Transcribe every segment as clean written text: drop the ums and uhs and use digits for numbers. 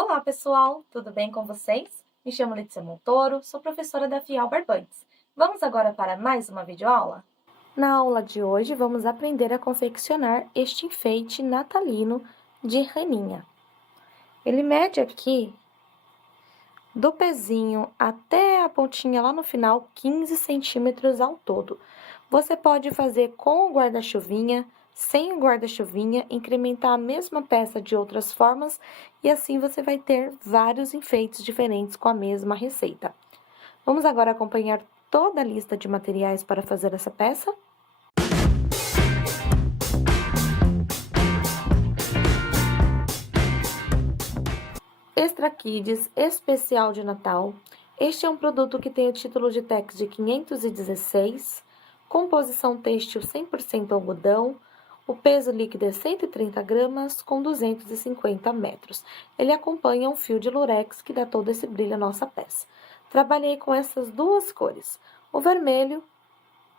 Olá, pessoal! Tudo bem com vocês? Me chamo Letícia Montoro, sou professora da Fial Barbantes. Vamos agora para mais uma videoaula? Na aula de hoje, vamos aprender a confeccionar este enfeite natalino de reninha. Ele mede aqui, do pezinho até a pontinha lá no final, 15 centímetros ao todo. Você pode fazer com o guarda-chuvinha, sem o guarda-chuvinha, incrementar a mesma peça de outras formas e assim você vai ter vários enfeites diferentes com a mesma receita. Vamos agora acompanhar toda a lista de materiais para fazer essa peça? Extra Kids Especial de Natal. Este é um produto que tem o título de TEX de 516, composição têxtil 100% algodão, o peso líquido é 130 gramas com 250 metros. Ele acompanha um fio de lurex que dá todo esse brilho à nossa peça. Trabalhei com essas duas cores, o vermelho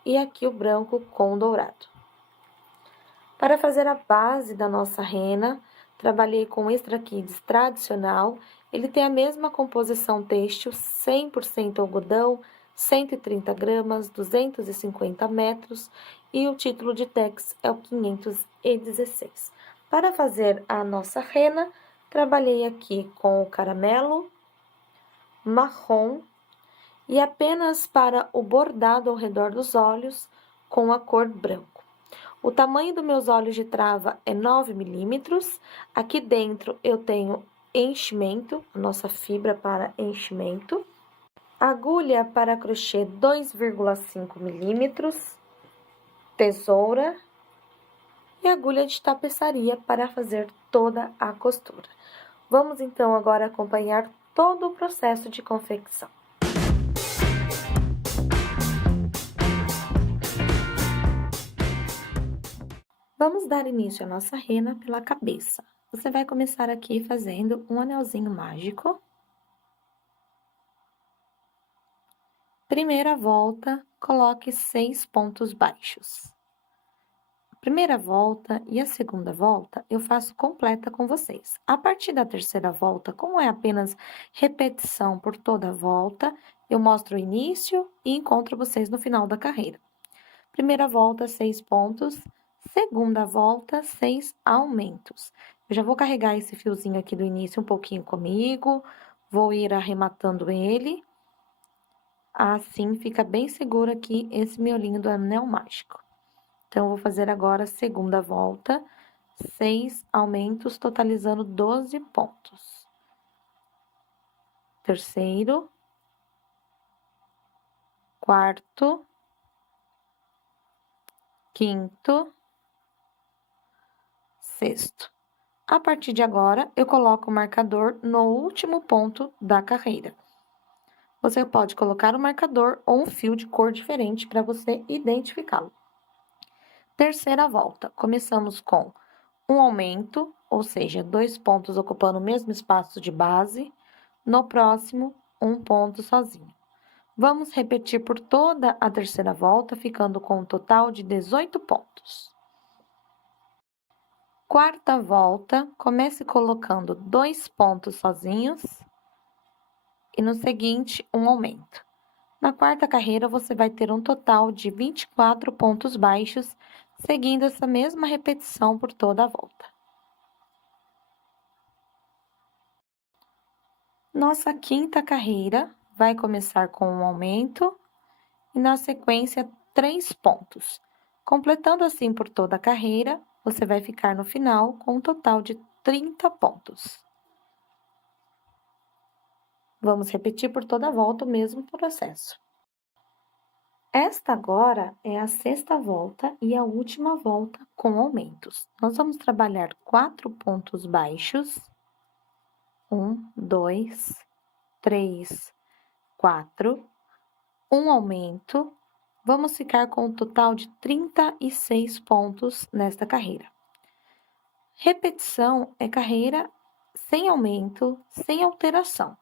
e aqui o branco com o dourado. Para fazer a base da nossa rena, trabalhei com o Extra Kids tradicional. Ele tem a mesma composição têxtil, 100% algodão, 130 gramas, 250 metros e o título de TEX é o 516. Para fazer a nossa rena, trabalhei aqui com o caramelo, marrom e apenas para o bordado ao redor dos olhos com a cor branco. O tamanho dos meus olhos de trava é 9 milímetros. Aqui dentro eu tenho enchimento, a nossa fibra para enchimento. Agulha para crochê 2,5 milímetros. Tesoura. E agulha de tapeçaria para fazer toda a costura. Vamos então agora acompanhar todo o processo de confecção. Vamos dar início à nossa rena pela cabeça. Você vai começar aqui fazendo um anelzinho mágico. Primeira volta, coloque 6 pontos baixos. A primeira volta e a segunda volta eu faço completa com vocês. A partir da terceira volta, como é apenas repetição por toda a volta, eu mostro o início e encontro vocês no final da carreira. Primeira volta, 6 pontos. Segunda volta, 6 aumentos. Eu já vou carregar esse fiozinho aqui do início um pouquinho comigo, vou ir arrematando ele. Assim fica bem seguro aqui esse miolinho do anel mágico. Então, eu vou fazer agora a segunda volta, 6 aumentos, totalizando 12 pontos. Terceiro, quarto, quinto, sexto. A partir de agora, eu coloco o marcador no último ponto da carreira. Você pode colocar o marcador ou um fio de cor diferente para você identificá-lo. Terceira volta, começamos com um aumento, ou seja, 2 pontos ocupando o mesmo espaço de base. No próximo, um ponto sozinho. Vamos repetir por toda a terceira volta, ficando com um total de 18 pontos. Quarta volta, comece colocando 2 pontos sozinhos e no seguinte, um aumento. Na quarta carreira, você vai ter um total de 24 pontos baixos, seguindo essa mesma repetição por toda a volta. Nossa quinta carreira vai começar com um aumento e, na sequência, 3 pontos. Completando assim por toda a carreira, você vai ficar no final com um total de 30 pontos. Vamos repetir por toda a volta o mesmo processo. Esta agora é a sexta volta e a última volta com aumentos. Nós vamos trabalhar 4 pontos baixos. 1, 2, 3, 4. Um aumento. Vamos ficar com um total de 36 pontos nesta carreira. Repetição é carreira sem aumento, sem alteração.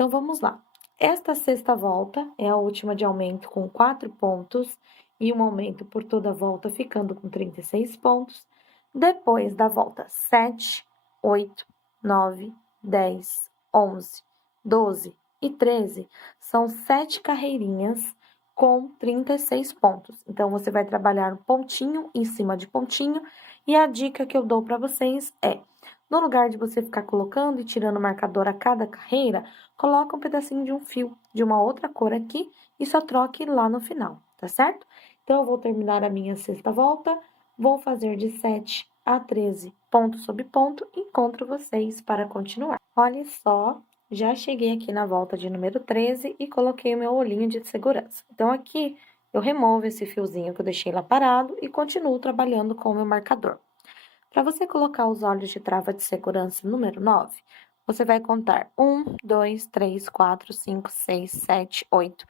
Então, vamos lá. Esta sexta volta é a última de aumento com 4 pontos e um aumento por toda a volta, ficando com 36 pontos. Depois da volta 7, 8, 9, 10, 11, 12 e 13 são 7 carreirinhas com 36 pontos. Então, você vai trabalhar pontinho em cima de pontinho. E a dica que eu dou para vocês é, no lugar de você ficar colocando e tirando marcador a cada carreira, coloca um pedacinho de um fio de uma outra cor aqui e só troque lá no final, tá certo? Então, eu vou terminar a minha sexta volta, vou fazer de 7 a 13 ponto sobre ponto, encontro vocês para continuar. Olha só, já cheguei aqui na volta de número 13 e coloquei o meu olhinho de segurança. Então, aqui eu removo esse fiozinho que eu deixei lá parado e continuo trabalhando com o meu marcador. Para você colocar os olhos de trava de segurança número 9, você vai contar 1, 2, 3, 4, 5, 6, 7, 8,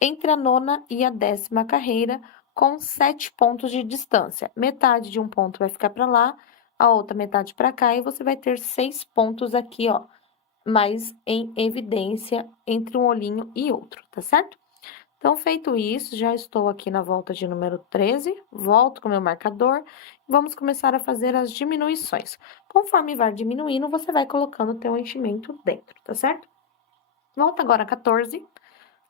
entre a nona e a 10ª carreira, com 7 pontos de distância. Metade de um ponto vai ficar para lá, a outra metade para cá, e você vai ter 6 pontos aqui, ó, mais em evidência entre um olhinho e outro, tá certo? Então, feito isso, já estou aqui na volta de número 13, volto com o meu marcador, vamos começar a fazer as diminuições. Conforme vai diminuindo, você vai colocando o teu enchimento dentro, tá certo? Volta agora 14,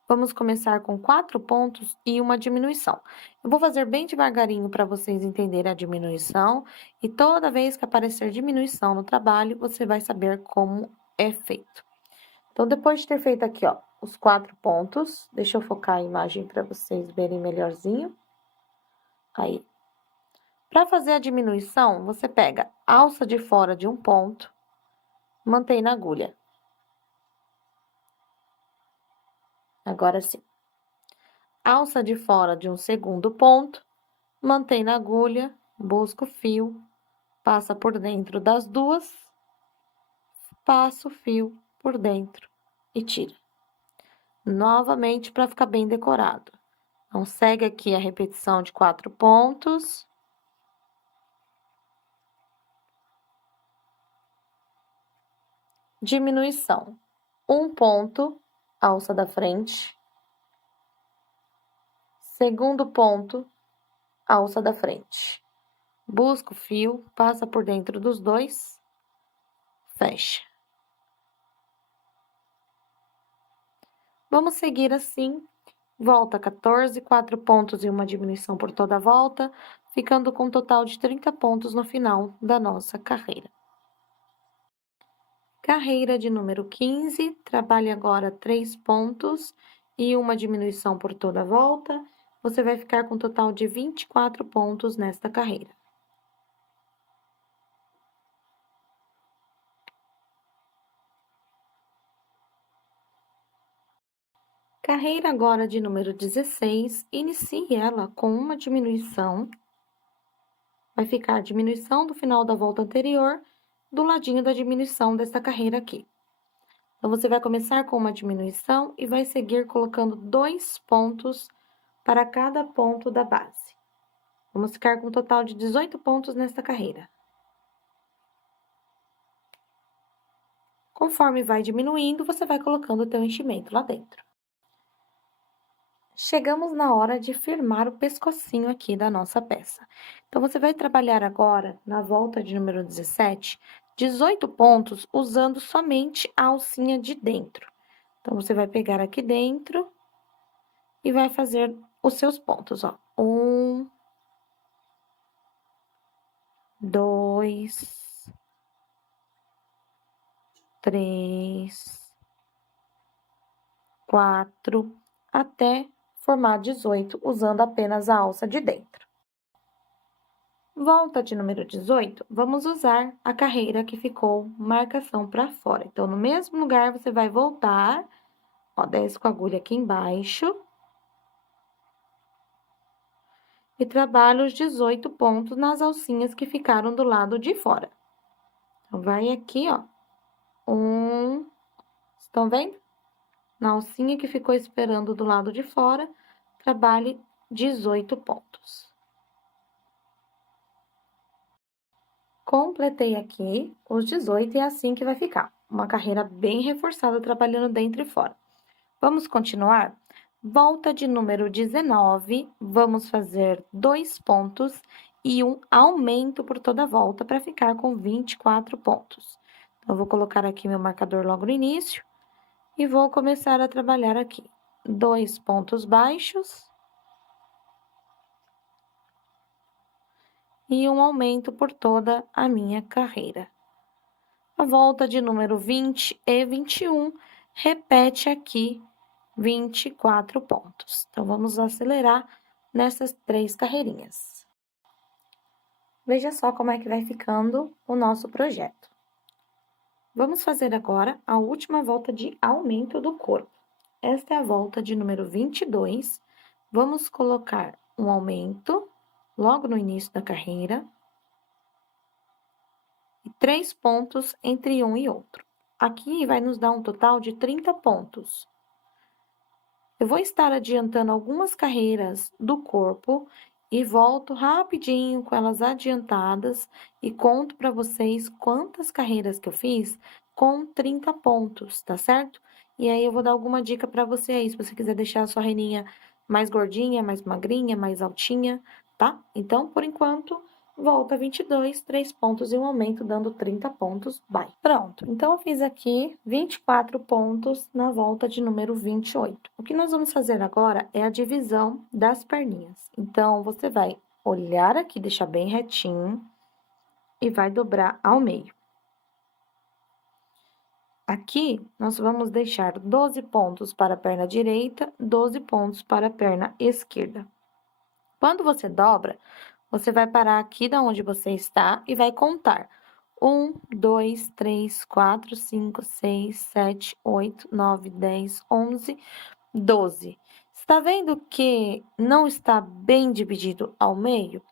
vamos começar com 4 pontos e uma diminuição. Eu vou fazer bem devagarinho para vocês entenderem a diminuição, e toda vez que aparecer diminuição no trabalho, você vai saber como é feito. Então, depois de ter feito aqui, ó, os 4 pontos, deixa eu focar a imagem para vocês verem melhorzinho. Aí. Para fazer a diminuição, você pega a alça de fora de um ponto, mantém na agulha. Agora sim. Alça de fora de um segundo ponto, mantém na agulha, busca o fio, passa por dentro das duas, passa o fio por dentro e tira. Novamente, para ficar bem decorado. Então, segue aqui a repetição de 4 pontos. Diminuição. Um ponto, alça da frente. Segundo ponto, alça da frente. Busca o fio, passa por dentro dos dois, fecha. Vamos seguir assim. Volta 14, 4 pontos e uma diminuição por toda a volta, ficando com um total de 30 pontos no final da nossa carreira. Carreira de número 15, trabalhe agora 3 pontos e uma diminuição por toda a volta. Você vai ficar com um total de 24 pontos nesta carreira. Carreira agora de número 16, inicie ela com uma diminuição. Vai ficar a diminuição do final da volta anterior, do ladinho da diminuição desta carreira aqui. Então, você vai começar com uma diminuição e vai seguir colocando 2 pontos para cada ponto da base. Vamos ficar com um total de 18 pontos nesta carreira. Conforme vai diminuindo, você vai colocando o teu enchimento lá dentro. Chegamos na hora de firmar o pescocinho aqui da nossa peça. Então, você vai trabalhar agora, na volta de número 17, 18 pontos usando somente a alcinha de dentro. Então, você vai pegar aqui dentro e vai fazer os seus pontos, ó. 1, 2, 3, 4, até formar 18, usando apenas a alça de dentro. Volta de número 18, vamos usar a carreira que ficou marcação para fora. Então, no mesmo lugar, você vai voltar, ó, desce com a agulha aqui embaixo. E trabalha os 18 pontos nas alcinhas que ficaram do lado de fora. Então, vai aqui, ó. Estão vendo? Na alcinha que ficou esperando do lado de fora, trabalhe 18 pontos. Completei aqui os 18 e é assim que vai ficar. Uma carreira bem reforçada, trabalhando dentro e fora. Vamos continuar? Volta de número 19, vamos fazer 2 pontos e um aumento por toda a volta para ficar com 24 pontos. Eu vou colocar aqui meu marcador logo no início e vou começar a trabalhar aqui. 2 pontos baixos e um aumento por toda a minha carreira. A volta de número 20 e 21 repete aqui 24 pontos. Então, vamos acelerar nessas 3 carreirinhas. Veja só como é que vai ficando o nosso projeto. Vamos fazer agora a última volta de aumento do corpo. Esta é a volta de número 22. Vamos colocar um aumento logo no início da carreira e 3 pontos entre um e outro. Aqui vai nos dar um total de 30 pontos. Eu vou estar adiantando algumas carreiras do corpo e volto rapidinho com elas adiantadas e conto para vocês quantas carreiras que eu fiz com 30 pontos, tá certo? E aí eu vou dar alguma dica para você aí, se você quiser deixar a sua reininha mais gordinha, mais magrinha, mais altinha, tá? Então, por enquanto, volta 22, 3 pontos e um aumento, dando 30 pontos, vai. Pronto, então eu fiz aqui 24 pontos na volta de número 28. O que nós vamos fazer agora é a divisão das perninhas. Então, você vai olhar aqui, deixar bem retinho e vai dobrar ao meio. Aqui, nós vamos deixar 12 pontos para a perna direita, 12 pontos para a perna esquerda. Quando você dobra, você vai parar aqui da onde você está e vai contar. 1, 2, 3, 4, 5, 6, 7, 8, 9, 10, 11, 12. Está vendo que não está bem dividido ao meio?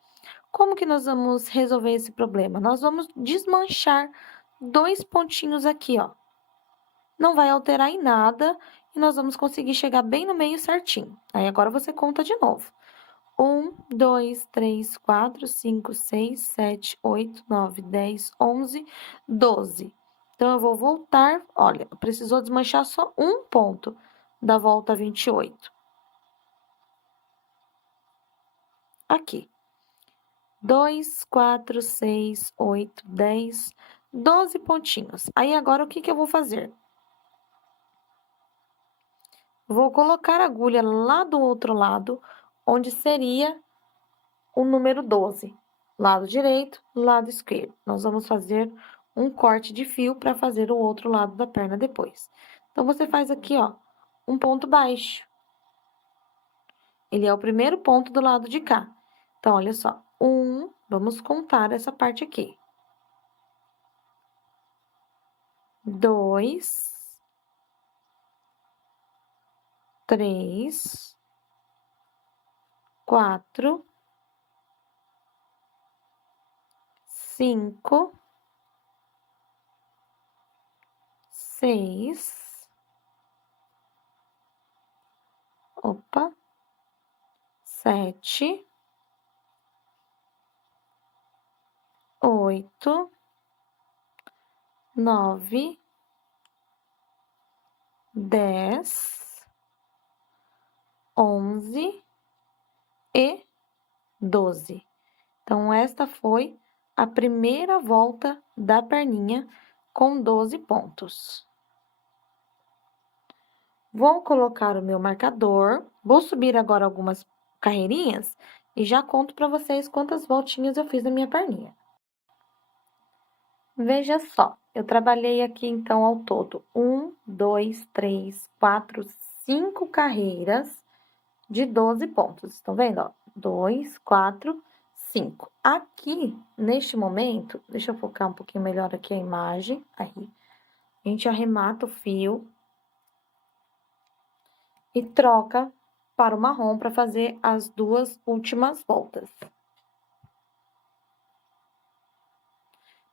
Como que nós vamos resolver esse problema? Nós vamos desmanchar 2 pontinhos aqui, ó. Não vai alterar em nada e nós vamos conseguir chegar bem no meio certinho. Aí agora você conta de novo. 1, 2, 3, 4, 5, 6, 7, 8, 9, 10, 11, 12. Então, eu vou voltar, olha, precisou desmanchar só um ponto da volta 28. Aqui. 2, 4, 6, 8, 10, 12 pontinhos. Aí, agora, o que eu vou fazer? Vou colocar a agulha lá do outro lado, onde seria o número 12. Lado direito, lado esquerdo. Nós vamos fazer um corte de fio para fazer o outro lado da perna depois. Então, você faz aqui, ó, um ponto baixo. Ele é o primeiro ponto do lado de cá. Então, olha só, vamos contar essa parte aqui. 2, 3, 4, 5, 6, opa, 7, 8, 9, 10, 11 e 12. Então, esta foi a primeira volta da perninha com 12 pontos. Vou colocar o meu marcador, vou subir agora algumas carreirinhas e já conto para vocês quantas voltinhas eu fiz na minha perninha. Veja só, eu trabalhei aqui então ao todo 1, 2, 3, 4, 5 carreiras de 12 pontos. Estão vendo, ó? 2, 4, 5. Aqui, neste momento, deixa eu focar um pouquinho melhor aqui a imagem. Aí, a gente arremata o fio e troca para o marrom para fazer as 2 últimas voltas.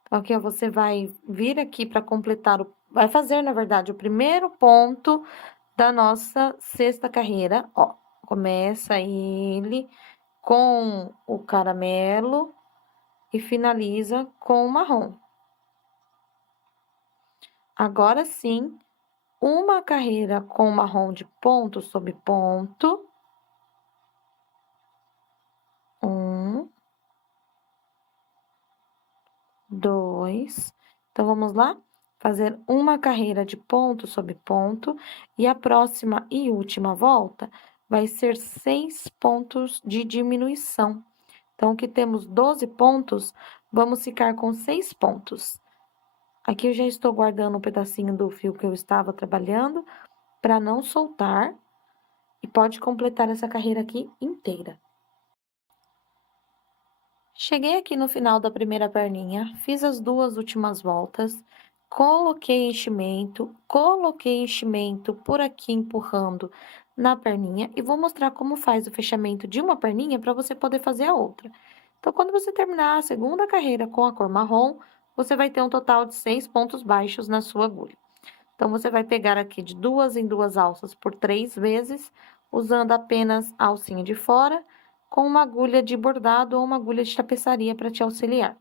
Então, aqui, ó, você vai vir aqui para completar, vai fazer, na verdade, o primeiro ponto da nossa sexta carreira, ó. Começa ele com o caramelo e finaliza com o marrom. Agora sim, uma carreira com marrom de ponto sobre ponto. 1, 2. Então, vamos lá? fazer uma carreira de ponto sobre ponto, e a próxima e última volta vai ser 6 pontos de diminuição. Então, que temos 12 pontos, vamos ficar com 6 pontos. Aqui eu já estou guardando um pedacinho do fio que eu estava trabalhando, para não soltar, e pode completar essa carreira aqui inteira. Cheguei aqui no final da primeira perninha, fiz as 2 últimas voltas, coloquei enchimento por aqui empurrando na perninha e vou mostrar como faz o fechamento de uma perninha para você poder fazer a outra. Então, quando você terminar a segunda carreira com a cor marrom, você vai ter um total de 6 pontos baixos na sua agulha. Então, você vai pegar aqui de 2 em 2 alças por 3 vezes, usando apenas a alcinha de fora, com uma agulha de bordado ou uma agulha de tapeçaria para te auxiliar.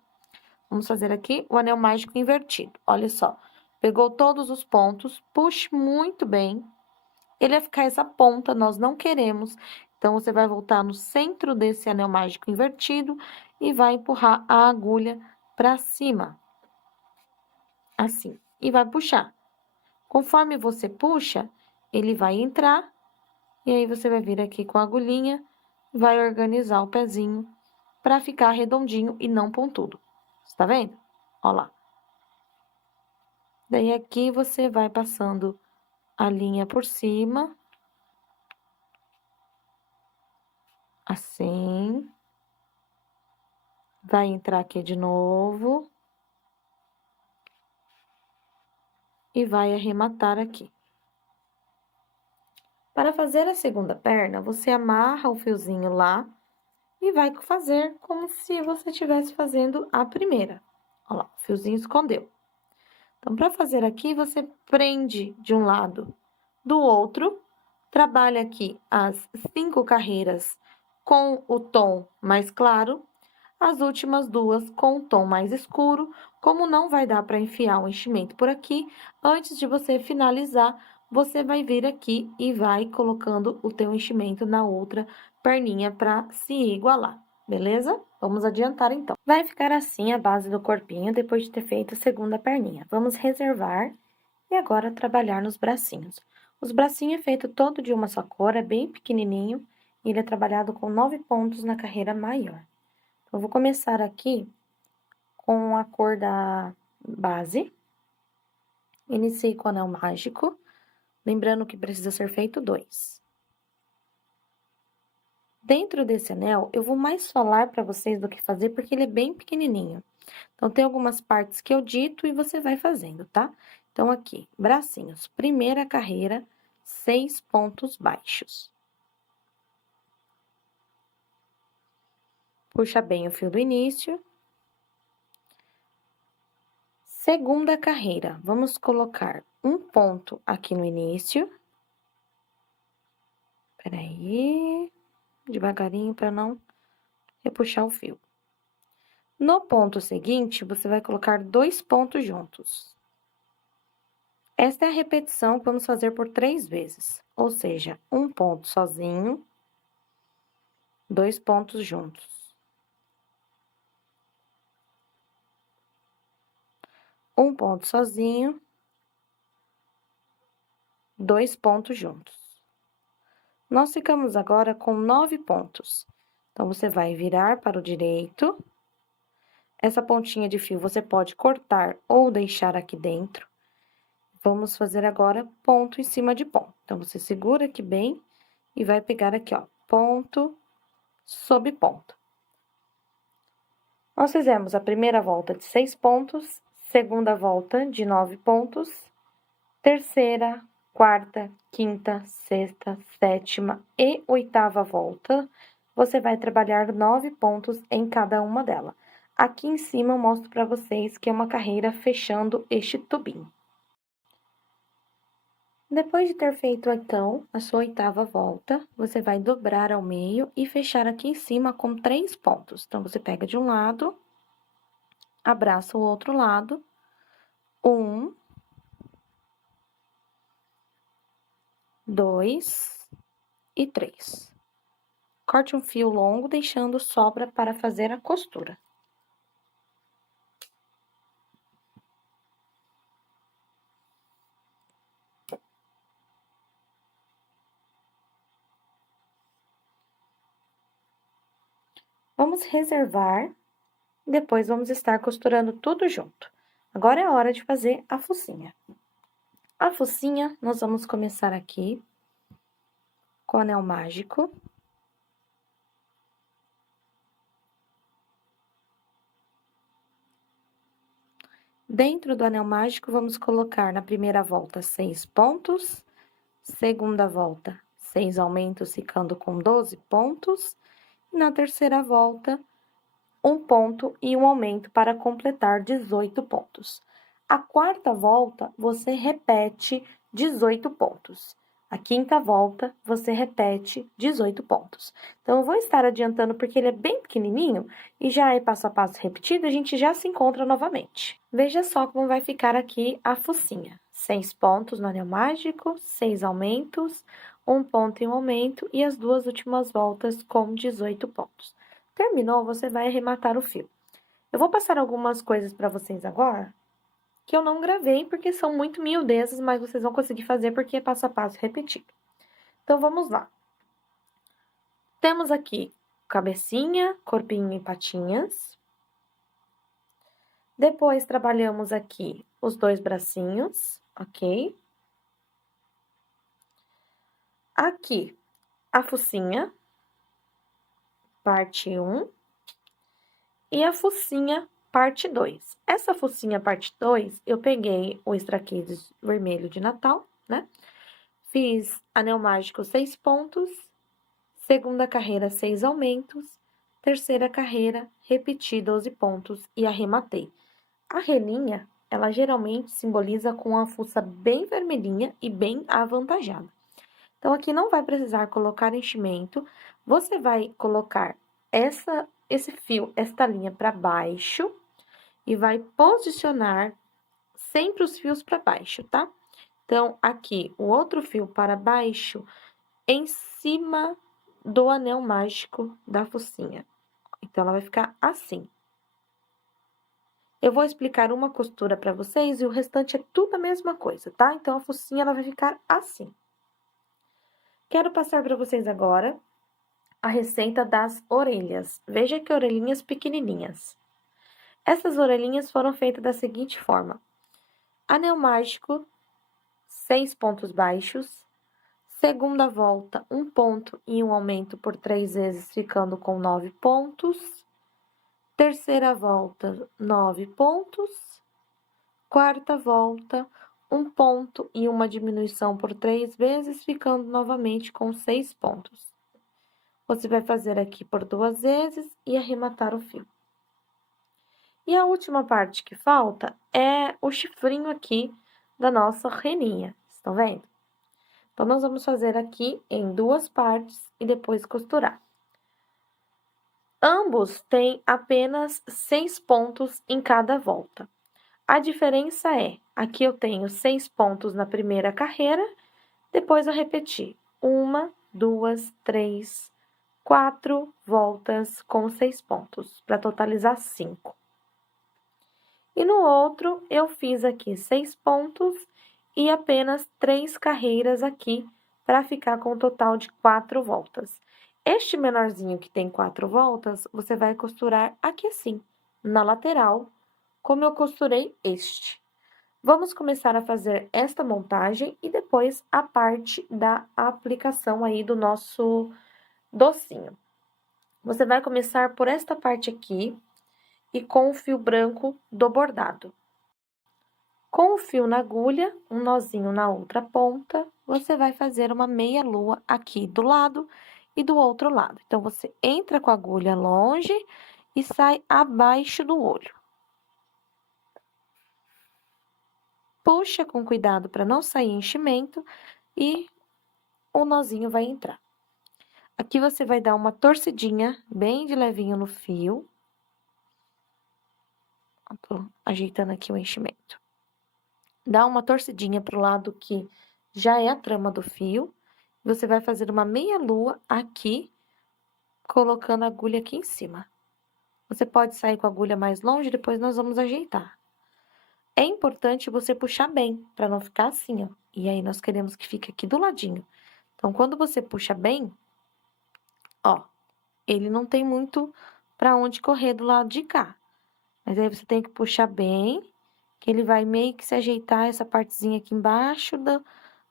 Vamos fazer aqui o anel mágico invertido. Olha só, pegou todos os pontos, puxe muito bem. Ele vai ficar essa ponta, nós não queremos. Então, você vai voltar no centro desse anel mágico invertido e vai empurrar a agulha para cima. Assim, e vai puxar. Conforme você puxa, ele vai entrar, e aí você vai vir aqui com a agulhinha, vai organizar o pezinho para ficar redondinho e não pontudo. Tá vendo? Ó lá. Daí, aqui você vai passando a linha por cima. Assim. Vai entrar aqui de novo. E vai arrematar aqui. Para fazer a segunda perna, você amarra o fiozinho lá e vai fazer como se você estivesse fazendo a primeira. Olha lá, o fiozinho escondeu. Então, para fazer aqui, você prende de um lado do outro, trabalha aqui as 5 carreiras com o tom mais claro, as últimas 2 com o tom mais escuro. Como não vai dar para enfiar o enchimento por aqui, antes de você finalizar, você vai vir aqui e vai colocando o teu enchimento na outra perninha para se igualar, beleza? Vamos adiantar então. Vai ficar assim a base do corpinho depois de ter feito a segunda perninha. Vamos reservar e agora trabalhar nos bracinhos. Os bracinhos é feito todo de uma só cor, é bem pequenininho, e ele é trabalhado com 9 pontos na carreira maior. Eu vou começar aqui com a cor da base. Iniciei com o anel mágico, lembrando que precisa ser feito 2. Dentro desse anel, eu vou mais falar para vocês do que fazer, porque ele é bem pequenininho. Então, tem algumas partes que eu dito e você vai fazendo, tá? Então, aqui, bracinhos, primeira carreira, 6 pontos baixos. Puxa bem o fio do início. Segunda carreira, vamos colocar um ponto aqui no início. Peraí, devagarinho para não repuxar o fio. No ponto seguinte, você vai colocar 2 pontos juntos. Esta é a repetição que vamos fazer por 3 vezes, ou seja, um ponto sozinho, 2 pontos juntos. Um ponto sozinho, 2 pontos juntos. Nós ficamos agora com 9 pontos. Então, você vai virar para o direito. Essa pontinha de fio você pode cortar ou deixar aqui dentro. Vamos fazer agora ponto em cima de ponto. Então, você segura aqui bem e vai pegar aqui, ó, ponto sobre ponto. Nós fizemos a primeira volta de 6 pontos, segunda volta de 9 pontos, terceira, quarta, quinta, sexta, sétima e oitava volta, você vai trabalhar 9 pontos em cada uma delas. Aqui em cima eu mostro para vocês que é uma carreira fechando este tubinho. Depois de ter feito, então, a sua oitava volta, você vai dobrar ao meio e fechar aqui em cima com 3 pontos. Então, você pega de um lado, abraça o outro lado, 1, 2 e 3. Corte um fio longo, deixando sobra para fazer a costura. Vamos reservar, depois vamos estar costurando tudo junto. Agora é a hora de fazer a focinha. A focinha, nós vamos começar aqui com o anel mágico. Dentro do anel mágico, vamos colocar na primeira volta 6 pontos, segunda volta 6 aumentos, ficando com 12 pontos, e na terceira volta, 1 ponto e 1 aumento para completar 18 pontos. A quarta volta, você repete 18 pontos. A quinta volta, você repete 18 pontos. Então, eu vou estar adiantando porque ele é bem pequenininho e já é passo a passo repetido, a gente já se encontra novamente. Veja só como vai ficar aqui a focinha. 6 pontos no anel mágico, 6 aumentos, 1 ponto e 1 aumento e as duas últimas voltas com 18 pontos. Terminou, você vai arrematar o fio. Eu vou passar algumas coisas para vocês agora que eu não gravei porque são muito miudezas, mas vocês vão conseguir fazer porque é passo a passo repetido. Então, vamos lá. Temos aqui cabecinha, corpinho e patinhas. Depois, trabalhamos aqui os 2 bracinhos, ok? Aqui, a focinha, parte 1, e a focinha, parte 2. Essa focinha, parte 2, eu peguei o Straquides vermelho de Natal, né? Fiz anel mágico 6 pontos, segunda carreira 6 aumentos, terceira carreira repeti 12 pontos e arrematei. A relinha, ela geralmente simboliza com a fuça bem vermelhinha e bem avantajada. Então, aqui não vai precisar colocar enchimento, você vai colocar esse fio, esta linha para baixo e vai posicionar sempre os fios para baixo, tá? Então, aqui, o outro fio para baixo em cima do anel mágico da focinha. Então, ela vai ficar assim. Eu vou explicar uma costura para vocês e o restante é tudo a mesma coisa, tá? Então, a focinha, ela vai ficar assim. Quero passar para vocês agora a receita das orelhas. Veja que orelhinhas pequenininhas. Essas orelhinhas foram feitas da seguinte forma. Anel mágico, 6 pontos baixos. Segunda volta, 1 ponto e 1 aumento por 3 vezes, ficando com 9 pontos. Terceira volta, 9 pontos. Quarta volta, 1 ponto e uma diminuição por 3 vezes, ficando novamente com 6 pontos. Você vai fazer aqui por 2 vezes e arrematar o fio. E a última parte que falta é o chifrinho aqui da nossa reninha, estão vendo? Então, nós vamos fazer aqui em 2 partes e depois costurar. Ambos têm apenas 6 pontos em cada volta. A diferença é, aqui eu tenho 6 pontos na primeira carreira, depois eu repeti 1, 2, 3, 4 voltas com 6 pontos, para totalizar 5. E no outro, eu fiz aqui 6 pontos e apenas 3 carreiras aqui, para ficar com um total de 4 voltas. Este menorzinho que tem 4 voltas, você vai costurar aqui assim, na lateral, como eu costurei este. Vamos começar a fazer esta montagem e depois a parte da aplicação aí do nosso docinho. Você vai começar por esta parte aqui e com o fio branco do bordado. Com o fio na agulha, um nozinho na outra ponta, você vai fazer uma meia lua aqui do lado e do outro lado. Então, você entra com a agulha longe e sai abaixo do olho. Puxa com cuidado para não sair enchimento e o nozinho vai entrar. Aqui você vai dar uma torcidinha bem de levinho no fio. Tô ajeitando aqui o enchimento. Dá uma torcidinha pro lado que já é a trama do fio. Você vai fazer uma meia lua aqui, colocando a agulha aqui em cima. Você pode sair com a agulha mais longe, depois nós vamos ajeitar. É importante você puxar bem, para não ficar assim, ó. E aí, nós queremos que fique aqui do ladinho. Então, quando você puxa bem, ó, ele não tem muito para onde correr do lado de cá. Mas aí você tem que puxar bem, que ele vai meio que se ajeitar essa partezinha aqui embaixo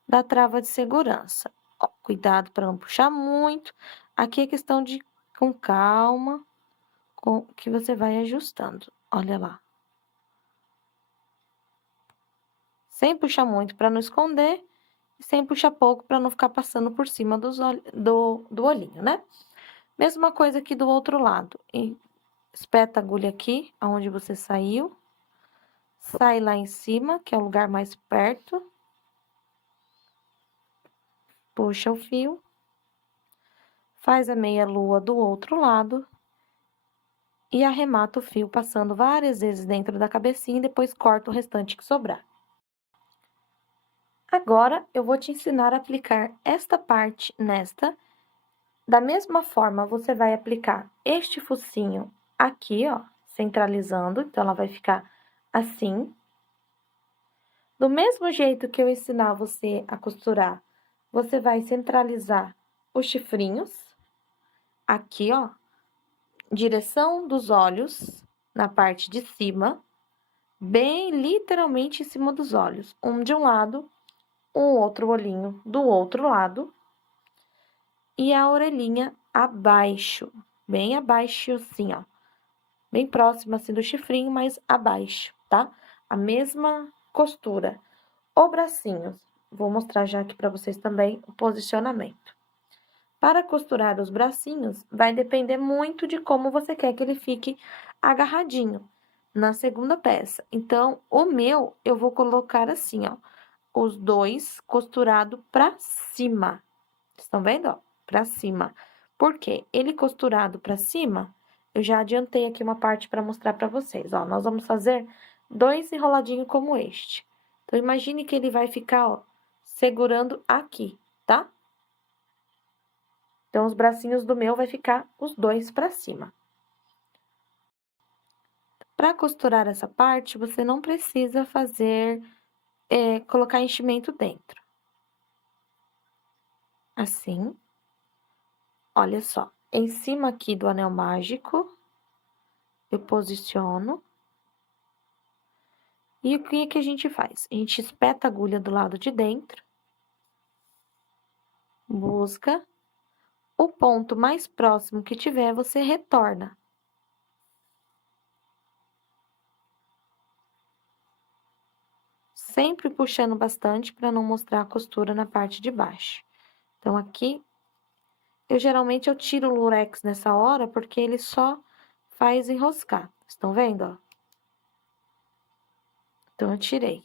da trava de segurança. Ó, cuidado para não puxar muito. Aqui é questão de com calma, que você vai ajustando. Olha lá. Sem puxar muito para não esconder e sem puxar pouco para não ficar passando por cima do olhinho, né? Mesma coisa aqui do outro lado. E espeta a agulha aqui, aonde você saiu. Sai lá em cima, que é o lugar mais perto. Puxa o fio. Faz a meia lua do outro lado. E arremata o fio passando várias vezes dentro da cabecinha e depois corta o restante que sobrar. Agora, eu vou te ensinar a aplicar esta parte nesta. Da mesma forma, você vai aplicar este focinho aqui, ó, centralizando. Então, ela vai ficar assim. Do mesmo jeito que eu ensinar você a costurar, você vai centralizar os chifrinhos. Aqui, ó, direção dos olhos, na parte de cima. Bem literalmente em cima dos olhos. Um de um lado, um outro olhinho do outro lado. E a orelhinha abaixo, bem abaixo assim, ó. Bem próximo assim do chifrinho, mas abaixo, tá? A mesma costura. O bracinho, vou mostrar já aqui pra vocês também o posicionamento. Para costurar os bracinhos, vai depender muito de como você quer que ele fique agarradinho na segunda peça. Então, o meu, eu vou colocar assim, ó, os dois costurado pra cima. Estão vendo, ó? Pra cima. Por quê? Ele costurado pra cima, eu já adiantei aqui uma parte pra mostrar pra vocês, ó. Nós vamos fazer 2 enroladinhos como este. Então, imagine que ele vai ficar, ó, segurando aqui, tá? Então, os bracinhos do meu vai ficar os 2 pra cima. Para costurar essa parte, você não precisa fazer, colocar enchimento dentro. Assim. Olha só, em cima aqui do anel mágico, eu posiciono. E o que que a gente faz? A gente espeta a agulha do lado de dentro. Busca. O ponto mais próximo que tiver, você retorna. Sempre puxando bastante para não mostrar a costura na parte de baixo. Então, aqui, geralmente eu tiro o lurex nessa hora, porque ele só faz enroscar. Estão vendo, ó? Então, eu tirei.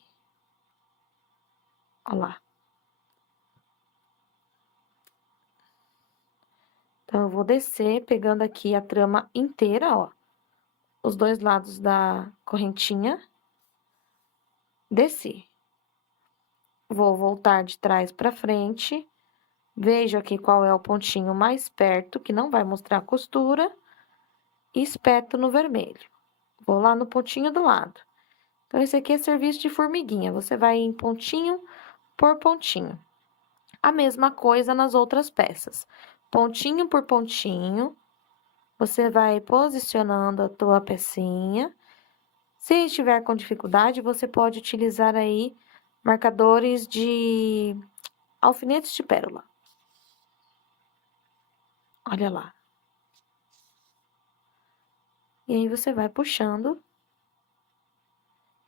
Ó lá. Então, eu vou descer, pegando aqui a trama inteira, ó. Os 2 lados da correntinha. Desci. Vou voltar de trás para frente. Vejo aqui qual é o pontinho mais perto, que não vai mostrar a costura. E espeto no vermelho. Vou lá no pontinho do lado. Então, esse aqui é serviço de formiguinha. Você vai em pontinho por pontinho. A mesma coisa nas outras peças. Pontinho por pontinho, você vai posicionando a tua pecinha. Se estiver com dificuldade, você pode utilizar aí marcadores de alfinetes de pérola. Olha lá. E aí, você vai puxando.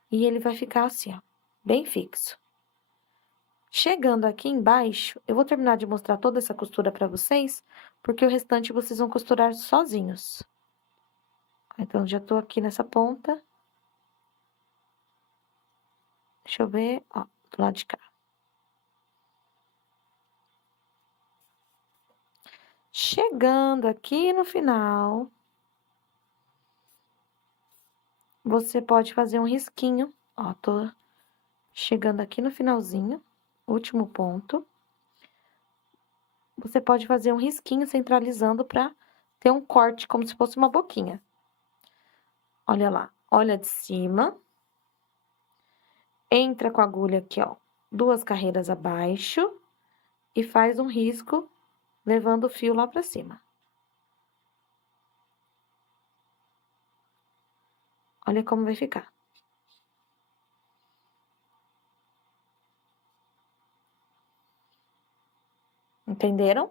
E ele vai ficar assim, ó, bem fixo. Chegando aqui embaixo, eu vou terminar de mostrar toda essa costura pra vocês, porque o restante vocês vão costurar sozinhos. Então, já tô aqui nessa ponta. Deixa eu ver, ó, do lado de cá. Chegando aqui no final, você pode fazer um risquinho, ó, tô chegando aqui no finalzinho, último ponto. Você pode fazer um risquinho centralizando pra ter um corte, como se fosse uma boquinha. Olha lá, olha de cima. Entra com a agulha aqui, ó, 2 carreiras abaixo e faz um risco levando o fio lá pra cima. Olha como vai ficar. Entenderam?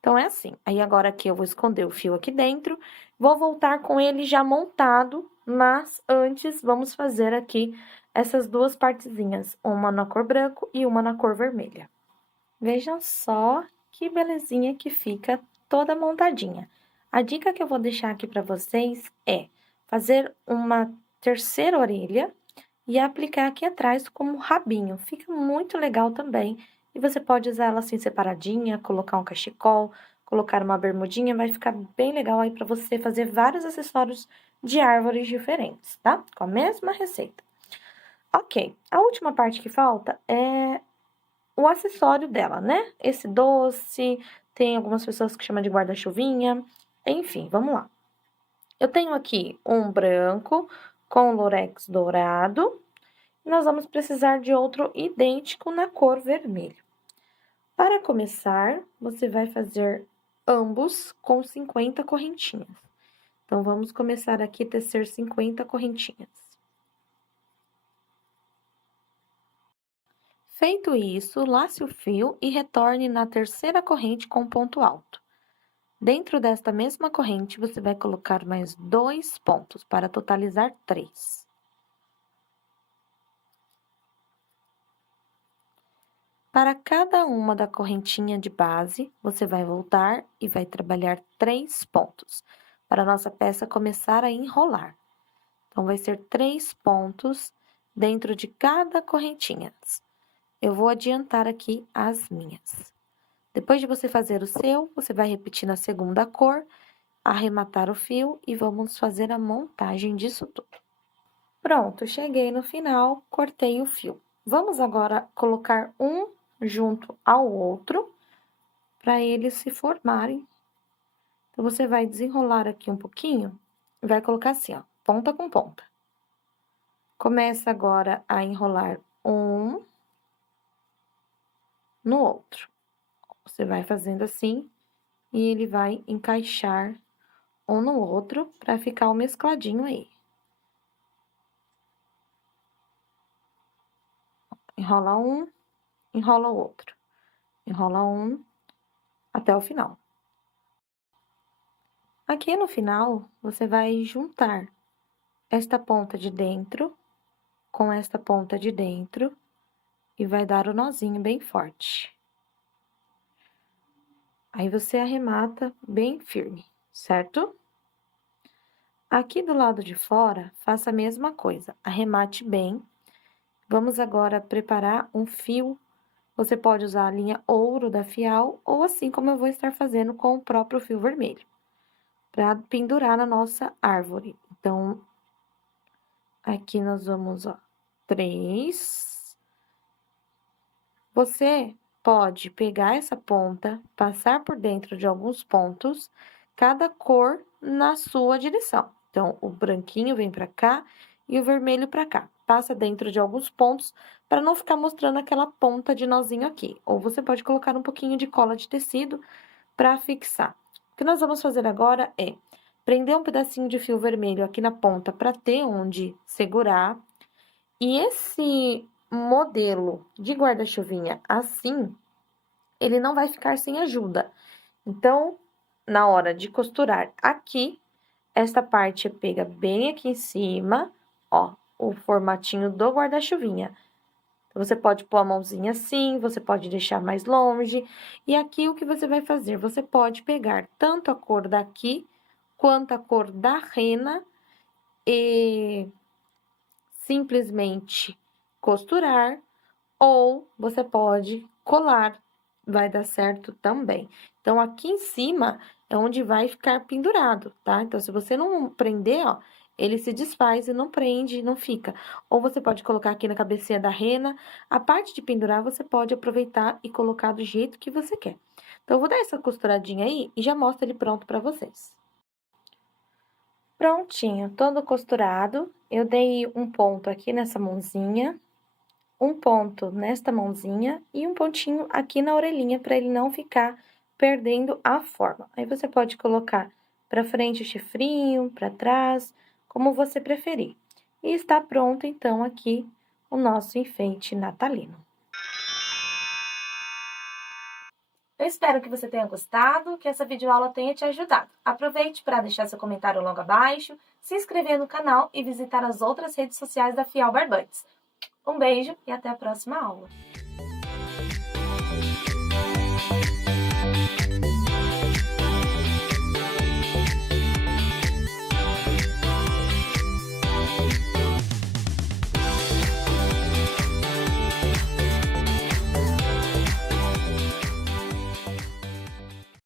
Então, é assim. Aí, agora aqui eu vou esconder o fio aqui dentro, vou voltar com ele já montado, mas antes vamos fazer aqui essas duas partezinhas, uma na cor branco e uma na cor vermelha. Vejam só que belezinha que fica toda montadinha. A dica que eu vou deixar aqui para vocês é fazer uma terceira orelha e aplicar aqui atrás como rabinho. Fica muito legal também. E você pode usar ela assim separadinha, colocar um cachecol, colocar uma bermudinha, vai ficar bem legal aí para você fazer vários acessórios de árvores diferentes, tá? Com a mesma receita. Ok, a última parte que falta é o acessório dela, né? Esse doce, tem algumas pessoas que chamam de guarda-chuvinha, enfim, vamos lá. Eu tenho aqui um branco com lurex dourado, e nós vamos precisar de outro idêntico na cor vermelho. Para começar, você vai fazer ambos com 50 correntinhas. Então, vamos começar aqui a tecer 50 correntinhas. Feito isso, lace o fio e retorne na terceira corrente com ponto alto. Dentro desta mesma corrente, você vai colocar mais 2 pontos, para totalizar 3. Para cada uma da correntinha de base, você vai voltar e vai trabalhar 3 pontos, para a nossa peça começar a enrolar. Então, vai ser 3 pontos dentro de cada correntinha. Eu vou adiantar aqui as minhas. Depois de você fazer o seu, você vai repetir na segunda cor, arrematar o fio e vamos fazer a montagem disso tudo. Pronto, cheguei no final, cortei o fio. Vamos agora colocar um junto ao outro, para eles se formarem. Então, você vai desenrolar aqui um pouquinho e vai colocar assim, ó, ponta com ponta. Começa agora a enrolar um no outro. Você vai fazendo assim e ele vai encaixar um no outro para ficar o mescladinho aí. Enrola um, enrola o outro. Enrola um até o final. Aqui no final, você vai juntar esta ponta de dentro com esta ponta de dentro e vai dar o nozinho bem forte. Aí, você arremata bem firme, certo? Aqui do lado de fora, faça a mesma coisa, arremate bem. Vamos agora preparar um fio. Você pode usar a linha ouro da Fial ou assim como eu vou estar fazendo com o próprio fio vermelho, para pendurar na nossa árvore. Então, aqui nós vamos, ó, 3. Você pode pegar essa ponta, passar por dentro de alguns pontos, cada cor na sua direção. Então, o branquinho vem pra cá e o vermelho pra cá. Passa dentro de alguns pontos para não ficar mostrando aquela ponta de nozinho aqui. Ou você pode colocar um pouquinho de cola de tecido para fixar. O que nós vamos fazer agora é prender um pedacinho de fio vermelho aqui na ponta para ter onde segurar. E esse modelo de guarda-chuvinha assim, ele não vai ficar sem ajuda. Então, na hora de costurar aqui, esta parte pega bem aqui em cima, ó, o formatinho do guarda-chuvinha. Então, você pode pôr a mãozinha assim, você pode deixar mais longe. E aqui, o que você vai fazer? Você pode pegar tanto a cor daqui, quanto a cor da rena e simplesmente costurar, ou você pode colar, vai dar certo também. Então, aqui em cima é onde vai ficar pendurado, tá? Então, se você não prender, ó, ele se desfaz e não prende, não fica. Ou você pode colocar aqui na cabecinha da rena. A parte de pendurar, você pode aproveitar e colocar do jeito que você quer. Então, eu vou dar essa costuradinha aí e já mostro ele pronto pra vocês. Prontinho, todo costurado. Eu dei um ponto aqui nessa mãozinha, um ponto nesta mãozinha e um pontinho aqui na orelhinha para ele não ficar perdendo a forma. Aí, você pode colocar para frente o chifrinho, para trás, como você preferir. E está pronto, então, aqui o nosso enfeite natalino. Eu espero que você tenha gostado, que essa videoaula tenha te ajudado. Aproveite para deixar seu comentário logo abaixo, se inscrever no canal e visitar as outras redes sociais da Fiel Barbantes. Um beijo e até a próxima aula!